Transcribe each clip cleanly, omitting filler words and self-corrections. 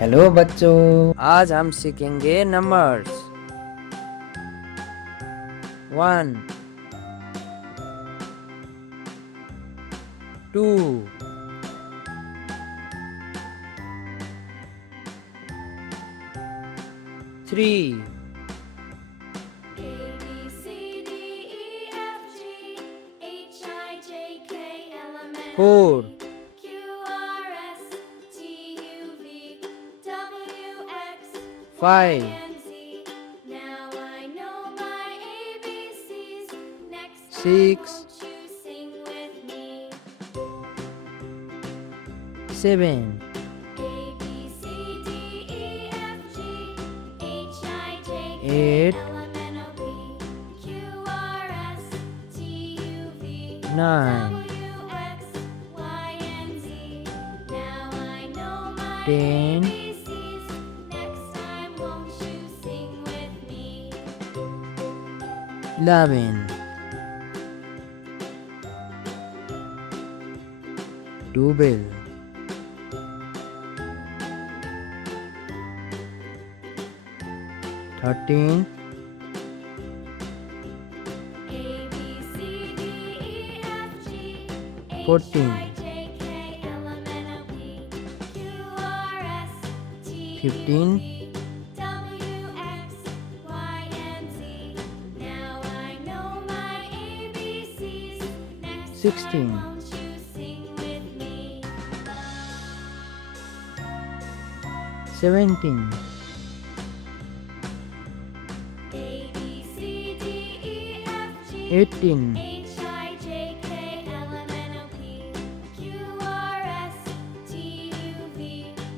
Hello बच्चों, आज हम सीखेंगे नंबर्स। 1, 2, 3, 4, 5, 6, 7, 8, 9, 10, 11, 12, 13, 14, 15, 16, 17, 18,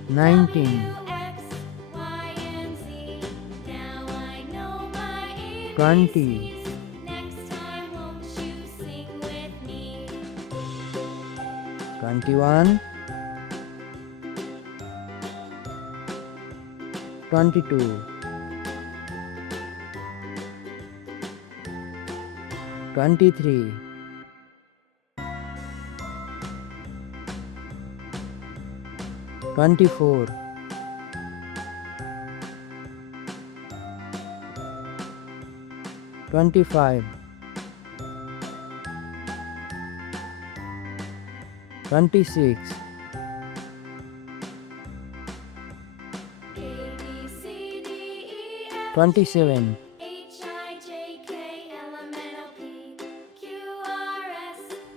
19, 20, 21, 22, 23, 24, 25, 26, 27,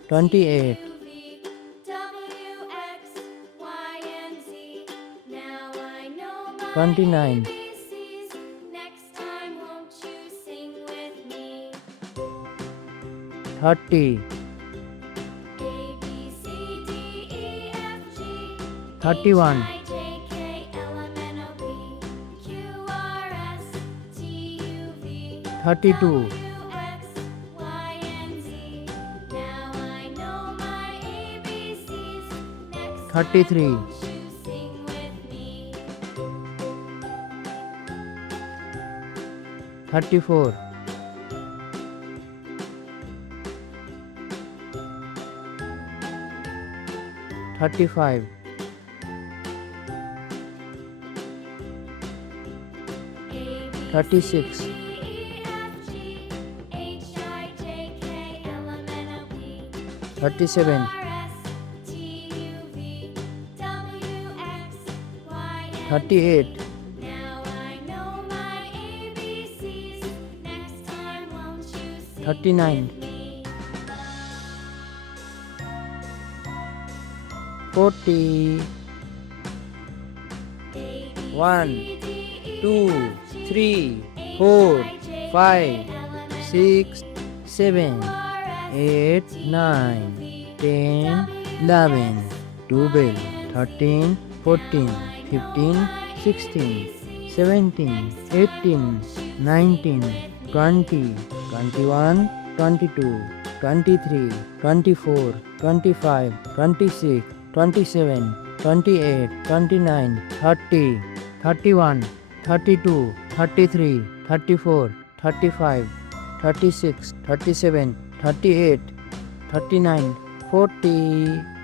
28, 29, 30, 31, 32, 33, 34, 35, 36, 37, 38, 39, 40, 1, 2, 3, 4, 5, 6, 7, 8, 9, 10, 11, 12, 13, 14, 15, 16, 17, 18, 19, 20, 21, 22, 23, 24, 25, 26, 27, 28, 29, 30, 31, 32, 33, 34, 35, 36, 37, 38, 39, 40.